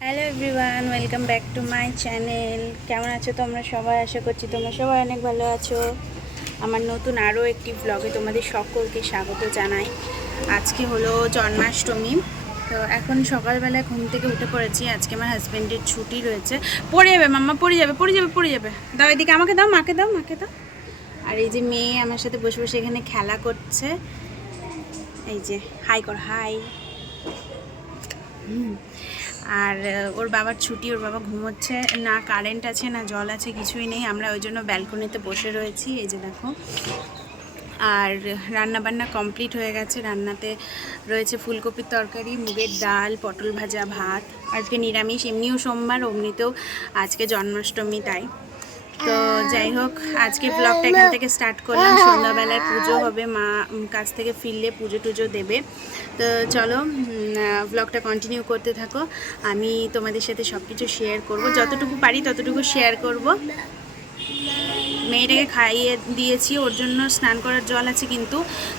Hello everyone, welcome back to my channel. কেমন আছো তোমরা সবাই? আশা করছি তোমরা সবাই অনেক ভালো আছো। আমার নতুন আরও একটি ব্লগে তোমাদের সকলকে স্বাগত জানাই। আজকে হলো জন্মাষ্টমী। তো এখন সকালবেলায় ঘুম থেকে উঠে পড়েছি। আজকে আমার হাজব্যান্ডের ছুটি রয়েছে। পড়ে যাবে মাম্মা, পড়ে যাবে। দাও এদিকে, আমাকে দাও, মাকে দাও। আর এই যে মেয়ে আমার সাথে বসে বসে এখানে খেলা করছে। এই যে হাই কর, হাই। আর ওর বাবার ছুটি, ওর বাবা ঘুমোচ্ছে, না কারেন্ট আছে না জল আছে, কিছুই নেই। আমরা ওই জন্য ব্যালকনিতে বসে রয়েছি। এই যে দেখো। আর রান্না বান্না কমপ্লিট হয়ে গেছে। রান্নাতে রয়েছে ফুলকপির তরকারি, মুগের ডাল, পটল ভাজা, ভাত। আজকে নিরামিষ, এমনিও সোমবার, অমনিতেও আজকে জন্মাষ্টমী, তাই। তো যাই হোক, আজকে ব্লগটা এখান থেকে স্টার্ট করলাম। সন্ধ্যাবেলায় পুজো হবে, মা কাছ থেকে ফিরলে পুজো টুজো দেবে। তো চলো ব্লগটা কন্টিনিউ করতে থাকো। আমি তোমাদের সাথে সব কিছু শেয়ার করব, যতটুকু পারি ততটুকু শেয়ার করব। মেয়েটাকে খাইয়ে দিয়েছি, ওর জন্য স্নান করার জল আছে, কিন্তু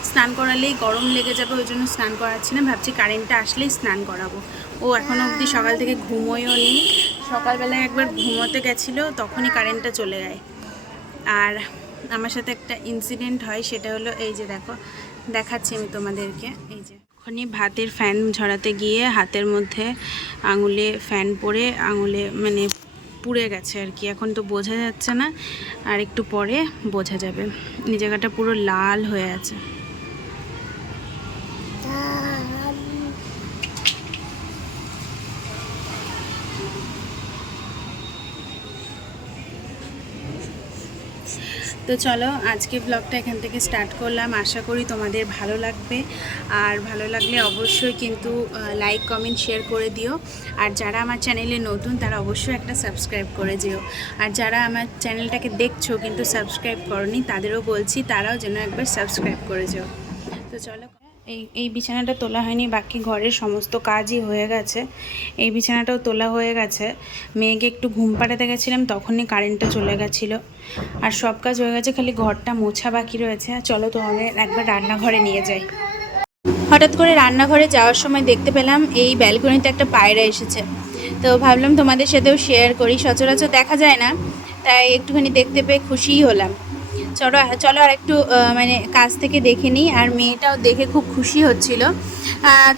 স্নান করালেই গরম লেগে যাবে, ওই জন্য স্নান করাচ্ছি না। ভাবছি কারেন্টটা আসলেই স্নান করাবো। ও এখনও অবধি সকাল থেকে ঘুমোয়ও নি। সকালবেলায় একবার ঘুমোতে গেছিলো, তখনই কারেন্টটা চলে যায়। আর আমার সাথে একটা ইনসিডেন্ট হয়, সেটা হলো এই যে দেখো, দেখাচ্ছি আমি তোমাদেরকে। এই যে এখনই ভাতের ফ্যান ঝরাতে গিয়ে হাতের মধ্যে আঙুলে ফ্যান পড়ে আঙুলে মানে পুড়ে গেছে আর কি। এখন তো বোঝা যাচ্ছে না, আর একটু পরে বোঝা যাবে। এই জায়গাটা পুরো লাল হয়ে আছে। তো চলো আজকে ব্লগটা এখান থেকে স্টার্ট করলাম। আশা করি তোমাদের ভালো লাগবে। আর ভালো লাগলে অবশ্যই কিন্তু লাইক, কমেন্ট, শেয়ার করে দিও। আর যারা আমার চ্যানেলে নতুন তারা অবশ্যই একটা সাবস্ক্রাইব করে দিও। আর যারা আমার চ্যানেলটাকে দেখছো কিন্তু সাবস্ক্রাইব করনি, তাদেরও বলছি তারাও যেন একবার সাবস্ক্রাইব করে যেও। তো চলো, এই বিছানাটা তোলা হয়নি, বাকি ঘরের সমস্ত কাজই হয়ে গেছে। এই বিছানাটাও তোলা হয়ে গেছে। মেয়েকে একটু ঘুম পাড়াতে গেছিলাম, তখনই কারেন্টটা চলে গেছিলো। আর সব কাজ হয়ে গেছে, খালি ঘরটা মোছা বাকি রয়েছে। চলো তোমাদের একবার রান্নাঘরে নিয়ে যাই। হঠাৎ করে রান্নাঘরে যাওয়ার সময় দেখতে পেলাম এই ব্যালকনিতে একটা পায়রা এসেছে। তো ভাবলাম তোমাদের সাথেও শেয়ার করি, সচরাচর দেখা যায় না, তাই একটুখানি দেখতে পেয়ে খুশিই হলাম। চলো আর একটু মানে কাছ থেকে দেখে নিই। আর মেয়েটাও দেখে খুব খুশি হচ্ছিল।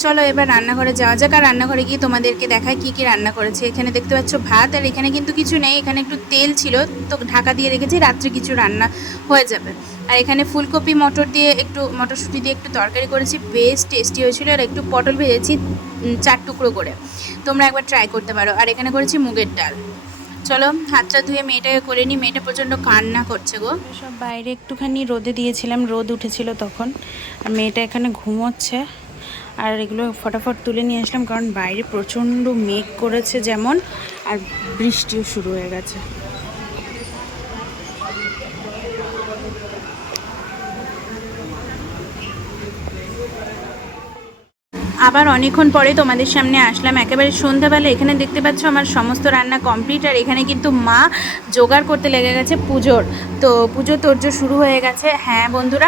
চলো এবার রান্নাঘরে যাওয়া যাক। আর রান্নাঘরে গিয়ে তোমাদেরকে দেখায় কি কি রান্না করেছে। এখানে দেখতে পাচ্ছ ভাত, আর এখানে কিন্তু কিছু নেই, এখানে একটু তেল ছিল তো ঢাকা দিয়ে রেখেছি, রাত্রে কিছু রান্না হয়ে যাবে। আর এখানে ফুলকপি মটর দিয়ে একটু মটরশুঁটি দিয়ে একটু তরকারি করেছি, বেশ টেস্টি হয়েছিল। আর একটু পটল ভেজেছি 4 টুকরো করে, তোমরা একবার ট্রাই করতে পারো। আর এখানে করেছি মুগের ডাল। চলো হাতটা ধুয়ে মেয়েটাকে করে নিই, মেয়েটা প্রচণ্ড কান্না করছে গো। সব বাইরে একটুখানি রোদে দিয়েছিলাম, রোদ উঠেছিল তখন। আর মেয়েটা এখানে ঘুমোচ্ছে। আর এগুলো ফটাফট তুলে নিয়ে আসলাম, কারণ বাইরে প্রচণ্ড মেঘ করেছে যেমন, আর বৃষ্টিও শুরু হয়ে গেছে। আবার অনেকক্ষণ পরে তোমাদের সামনে আসলাম, একেবারে সন্ধ্যাবেলা। এখানে দেখতে পাচ্ছ আমার সমস্ত রান্না কমপ্লিট। আর এখানে কিন্তু মা জোগাড় করতে লেগে গেছে পুজোর। তো পুজো তোড়জোড় শুরু হয়ে গেছে। হ্যাঁ বন্ধুরা,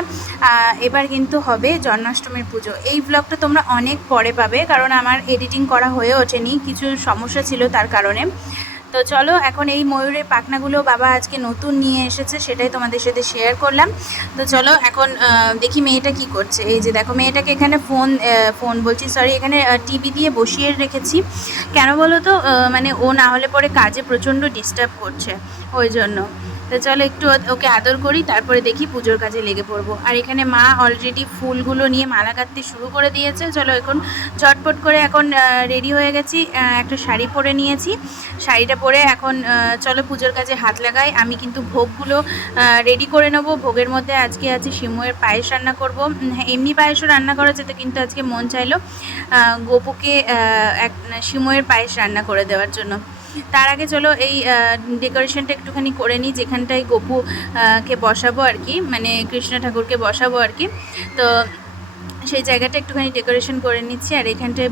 এবার কিন্তু হবে জন্মাষ্টমীর পুজো। এই ব্লগটা তোমরা অনেক পরে পাবে, কারণ আমার এডিটিং করা হয়ে ওঠেনি, কিছু সমস্যা ছিল তার কারণে। তো চলো এখন এই ময়ূরের পাখনাগুলো বাবা আজকে নতুন নিয়ে এসেছে, সেটাই তোমাদের সাথে শেয়ার করলাম। তো চলো এখন দেখি মেয়েটা কি করছে। এই যে দেখো, মেয়েটাকে এখানে ফোন বলছি, সরি, এখানে টিভি দিয়ে বসিয়ে রেখেছি। কেন বলো তো, মানে ও না হলে পরে কাজে প্রচণ্ড ডিস্টার্ব করছে, ওই জন্য। তো চলো একটু ওকে আদর করি, তারপরে দেখি পুজোর কাজে লেগে পড়বো। আর এখানে মা অলরেডি ফুলগুলো নিয়ে মালা কাটতে শুরু করে দিয়েছে। চলো এখন ঝটপট করে এখন রেডি হয়ে গেছি। একটা শাড়ি পরে নিয়েছি, শাড়িটা পরে এখন চলো পুজোর কাজে হাত লাগাই। আমি কিন্তু ভোগগুলো রেডি করে নেবো। ভোগের মধ্যে আজকে আছে সিমুয়ের পায়েস রান্না করব। এমনি পায়েসও রান্না করা যেত, কিন্তু আজকে মন চাইলো গোপুকে এক সিমুয়ের পায়েস রান্না করে দেওয়ার জন্য। তার আগে চলো এই ডেকোরেশনটা একটুখানি করে নিই, যেখানটায় গোপু কে বসাবো আর কি, মানে কৃষ্ণ ঠাকুরকে বসাবো আর কি। তো সেই জায়গাটা একটুখানি ডেকোরেশন করে নিচ্ছি। আর এখানটায়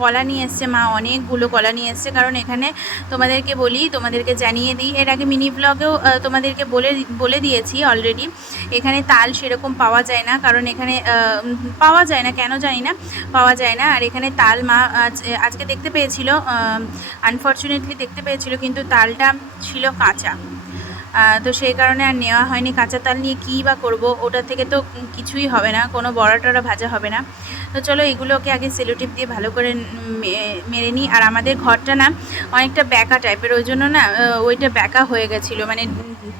কলা নিয়ে এসছে মা, অনেকগুলো কলা নিয়ে এসছে। কারণ এখানে তোমাদেরকে জানিয়ে দিই, এর আগে মিনি ব্লগেও তোমাদেরকে বলে দিয়েছি অলরেডি, এখানে তাল সেরকম পাওয়া যায় না। কারণ এখানে পাওয়া যায় না, কেন জানি না, পাওয়া যায় না। আর এখানে তাল মা আজকে দেখতে পেয়েছিল, আনফর্চুনেটলি দেখতে পেয়েছিল, কিন্তু তালটা ছিল কাঁচা। তো সেই কারণে আর নেওয়া হয়নি। কাঁচা তাল নিয়ে কী বা করবো, ওটা থেকে তো কিছুই হবে না, কোনো বড়া টড়া ভাজা হবে না। তো চলো এগুলোকে আগে সেলোটিপ দিয়ে ভালো করে মেরে নিই। আর আমাদের ঘরটা না অনেকটা ব্যাকা টাইপের, ওই জন্য না ওইটা ব্যাকা হয়ে গেছিলো, মানে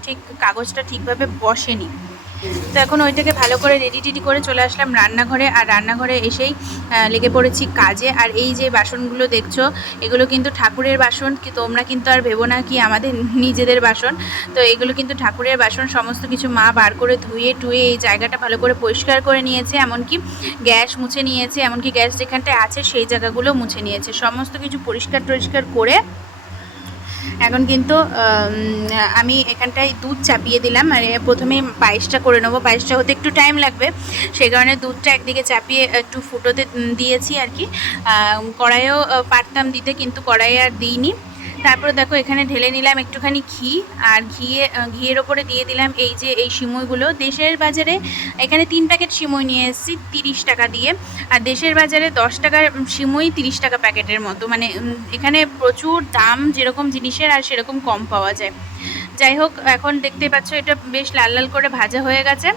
ঠিক কাগজটা ঠিকভাবে বসেনি। তো এখন ওইটাকে ভালো করে রেডি করে চলে আসলাম রান্নাঘরে। আর রান্নাঘরে এসেই লেগে পড়েছি কাজে। আর এই যে বাসনগুলো দেখছো, এগুলো কিন্তু ঠাকুরের বাসন, কি তোমরা কিন্তু আর ভেবো না কি আমাদের নিজেদের বাসন। তো এগুলো কিন্তু ঠাকুরের বাসন। সমস্ত কিছু মা বার করে ধুয়ে এই জায়গাটা ভালো করে পরিষ্কার করে নিয়েছে, এমনকি গ্যাস মুছে নিয়েছে, এমনকি গ্যাস যেখানটায় আছে সেই জায়গাগুলো মুছে নিয়েছে। সমস্ত কিছু পরিষ্কার করে এখন কিন্তু আমি এখানটায় দুধ চাপিয়ে দিলাম। মানে প্রথমে পায়েসটা করে নেবো, পায়েসটা হতে একটু টাইম লাগবে, সেই কারণে দুধটা একদিকে চাপিয়ে একটু ফুটোতে দিয়েছি আর কি। কড়াইয়েও পারতাম দিতে, কিন্তু কড়াইয়ে আর দিইনি। তারপরে দেখো এখানে ঢেলে নিলাম একটুখানি ঘি। আর ঘিয়ের ওপরে দিয়ে দিলাম এই সিমুইগুলো। দেশের বাজারে এখানে 3 প্যাকেট সিমুই নিয়ে এসেছি 30 টাকা দিয়ে। আর দেশের বাজারে 10 টাকার সিমুই 30 টাকা প্যাকেটের মতো। মানে এখানে প্রচুর দাম যেরকম জিনিসের, আর সেরকম কম পাওয়া যায়। যাই হোক, এখন দেখতে পাচ্ছ এটা বেশ লাল লাল করে ভাজা হয়ে গেছে।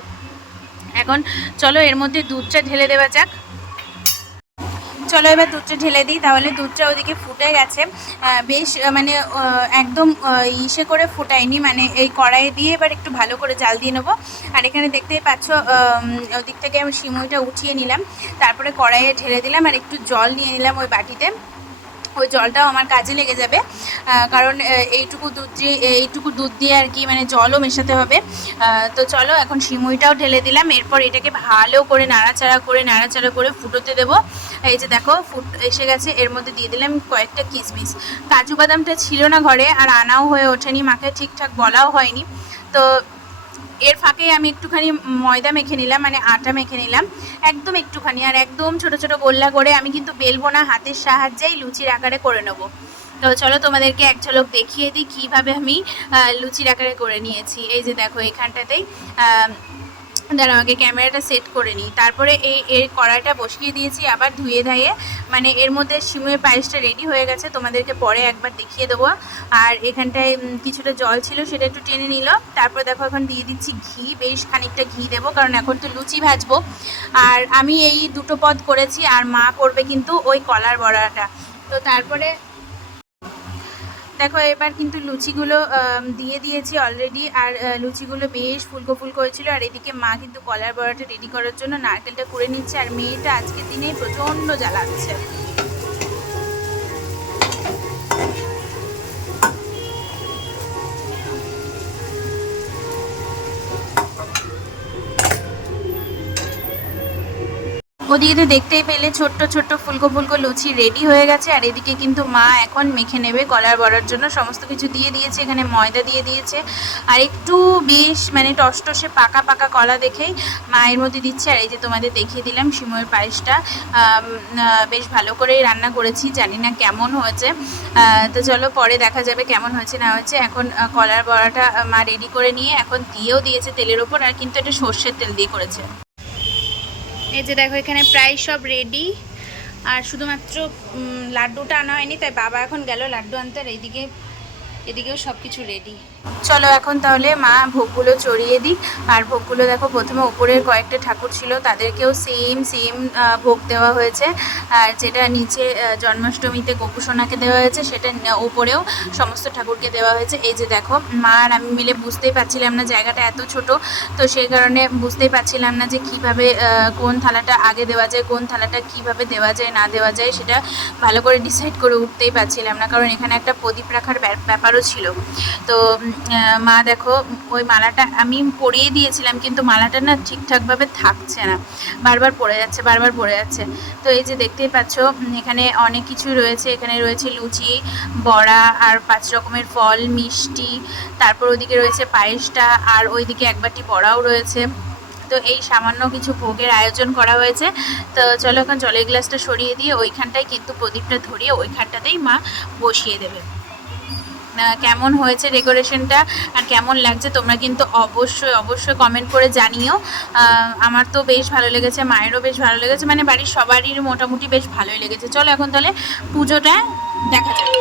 এখন চলো এর মধ্যে দুধটা ঢেলে দেওয়া যাক। চলো এবার দুধটা ঢেলে দিই, তাহলে দুধটা ওদিকে ফুটে গেছে বেশ, মানে একদম ইসে করে ফুটাইনি, মানে এই কড়াইয়ে দিয়ে এবার একটু ভালো করে জাল দিয়ে নেবো। আর এখানে দেখতেই পাচ্ছ ওদিক থেকে আমি সিমুইটা উঠিয়ে নিলাম, তারপরে কড়াইয়ে ঢেলে দিলাম। আর একটু জল নিয়ে নিলাম ওই বাটিতে, ওই জলটাও আমার কাজে লেগে যাবে। কারণ এইটুকু দুধ দিয়ে আর কি, মানে জলও মেশাতে হবে। তো চলো এখন সিমুইটাও ঢেলে দিলাম। এরপর এটাকে ভালো করে নাড়াচাড়া করে ফুটোতে দেবো। এই যে দেখো এসে গেছে। এর মধ্যে দিয়ে দিলাম কয়েকটা কিশমিশ। কাজু বাদামটা ছিল না ঘরে, আর আনাও হয়ে ওঠেনি, মাকে ঠিকঠাক বলাও হয়নি। তো এর ফাঁকে আমি একটুখানি ময়দা মেখে নিলাম, মানে আটা মেখে নিলাম একদম একটুখানি। আর একদম ছোট ছোট গোল্লা করে, আমি কিন্তু বেলবো না, হাতের সাহায্যেই লুচির আকারে করে নেব। তো চলো তোমাদেরকে এক ঝলক দেখিয়ে দিই কীভাবে আমি লুচির আকারে করে নিয়েছি। এই যে দেখো এখানটাতেই দাঁড়া, আমাকে ক্যামেরাটা সেট করে নিই। তারপরে এর কড়াইটা বসিয়ে দিয়েছি আবার ধুয়ে ধাইয়ে। মানে এর মধ্যে সিমুইয়ের পায়েসটা রেডি হয়ে গেছে, তোমাদেরকে পরে একবার দেখিয়ে দেবো। আর এখানটায় কিছুটা জল ছিল, সেটা একটু টেনে নিল। তারপরে দেখো এখন দিয়ে দিচ্ছি ঘি, বেশ খানিকটা ঘি দেবো, কারণ এখন তো লুচি ভাজবো। আর আমি এই দুটো পদ করেছি, আর মা করবে কিন্তু ওই কলার বড়াটা। তো তারপরে দেখো এবার কিন্তু লুচিগুলো দিয়ে দিয়েছি অলরেডি। আর লুচিগুলো বেশ ফুলকো হয়েছিল। আর এদিকে মা কিন্তু কলার বড়াটা রেডি করার জন্য নারকেলটা করে নিচ্ছে। আর মেয়েটা আজকের দিনে প্রচণ্ড জ্বালাচ্ছে। ওদিকে তো দেখতেই পেলে ছোট্ট ফুলকো লুচি রেডি হয়ে গেছে। আর এদিকে কিন্তু মা এখন মেখে নেবে কলার বড়ার জন্য। সমস্ত কিছু দিয়ে দিয়েছে, এখানে ময়দা দিয়ে দিয়েছে। আর একটু বেশ মানে টসটসে পাকা কলা দেখেই মা এর মধ্যে দিচ্ছে। আর এই যে তোমাদের দেখিয়ে দিলাম সিমুইয়ের পায়েসটা বেশ ভালো করেই রান্না করেছি, জানি না কেমন হয়েছে। তো চলো পরে দেখা যাবে কেমন হয়েছে না হয়েছে। এখন কলার বড়াটা মা রেডি করে নিয়ে এখন দিয়েও দিয়েছে তেলের ওপর। আর কিন্তু এটা সর্ষের তেল দিয়ে করেছে। এই যে দেখো এখানে প্রায় সব রেডি। আর শুধুমাত্র লাড্ডুটা আনা হয়নি, তাই বাবা এখন গেল লাড্ডু আনতে। আর এদিকেও সব কিছু রেডি। চলো এখন তাহলে মা ভোগগুলো চড়িয়ে দিই। আর ভোগগুলো দেখো প্রথমে উপরের কয়েকটা ঠাকুর ছিল, তাদেরকেও সেম ভোগ দেওয়া হয়েছে। আর যেটা নিচে জন্মাষ্টমীতে গোপুসোনাকে দেওয়া হয়েছে, সেটা উপরেও সমস্ত ঠাকুরকে দেওয়া হয়েছে। এই যে দেখো মা আর আমি মিলে বুঝতেই পারছিলাম না, জায়গাটা এত ছোট, তো সেই কারণে বুঝতেই পারছিলাম না যে কিভাবে কোন থালাটা আগে দেওয়া যায়, কোন থালাটা কিভাবে দেওয়া যায় না দেওয়া যায়, সেটা ভালো করে ডিসাইড করে উঠতেই পারছিলাম না। কারণ এখানে একটা প্রদীপ রাখার ব্যাপারও ছিল। তো মা দেখো ওই মালাটা আমি পরিয়ে দিয়েছিলাম, কিন্তু মালাটা না ঠিকঠাকভাবে থাকছে না, বারবার পড়ে যাচ্ছে। তো এই যে দেখতেই পাচ্ছ এখানে অনেক কিছু রয়েছে। এখানে রয়েছে লুচি, বড়া, আর 5 রকমের ফল, মিষ্টি। তারপর ওইদিকে রয়েছে পায়েসটা, আর ওইদিকে এক বাটি বড়াও রয়েছে। তো এই সামান্য কিছু ভোগের আয়োজন করা হয়েছে। তো চলো এখন জলের গ্লাসটা সরিয়ে দিয়ে ওইখানটায় কিন্তু প্রদীপটা ধরিয়ে ওইখানটাতেই মা বসিয়ে দেবে। কেমন হয়েছে ডেকোরেশনটা আর কেমন লাগছে তোমরা কিন্তু অবশ্যই অবশ্যই কমেন্ট করে জানিও। আমার তো বেশ ভালো লেগেছে, মায়েরও বেশ ভালো লেগেছে, মানে বাড়ির সবারই মোটামুটি বেশ ভালোই লেগেছে। চলো এখন তাহলে পুজোটা দেখা যাক।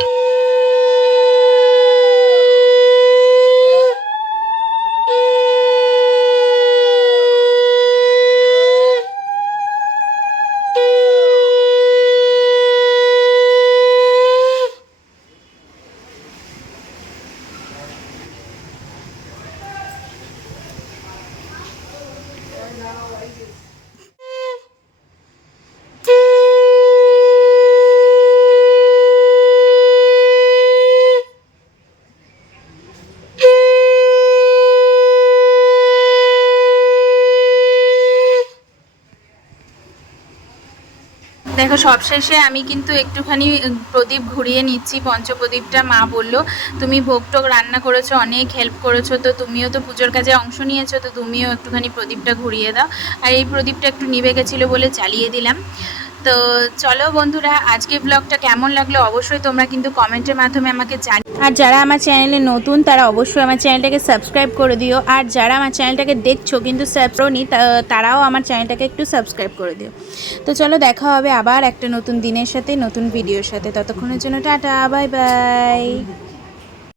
দেখো সবশেষে আমি কিন্তু একটুখানি প্রদীপ ঘুরিয়ে নিচ্ছি, পঞ্চপ্রদীপটা। মা বললো তুমি ভোগ টোগ রান্না করেছো, অনেক হেল্প করেছো, তো তুমিও তো পুজোর কাজে অংশ নিয়েছো, তো তুমিও একটুখানি প্রদীপটা ঘুরিয়ে দাও। আর এই প্রদীপটা একটু নিভে গেছিলো বলে চালিয়ে দিলাম। তো চলো বন্ধুরা, আজকে ব্লগটা কেমন লাগলো অবশ্যই তোমরা কিন্তু কমেন্টের মাধ্যমে আমাকে জানিও। আর যারা আমার চ্যানেলে নতুন তারা অবশ্যই আমার চ্যানেলটাকে সাবস্ক্রাইব করে দিও। আর যারা আমার চ্যানেলটাকে দেখছো কিন্তু সাবস্ক্রাইব নি, তারাও আমার চ্যানেলটাকে একটু সাবস্ক্রাইব করে দিও। তো চলো দেখা হবে আবার একটা নতুন দিনের সাথে, নতুন ভিডিওর সাথে। ততক্ষণের জন্য টাটা, বাই বাই।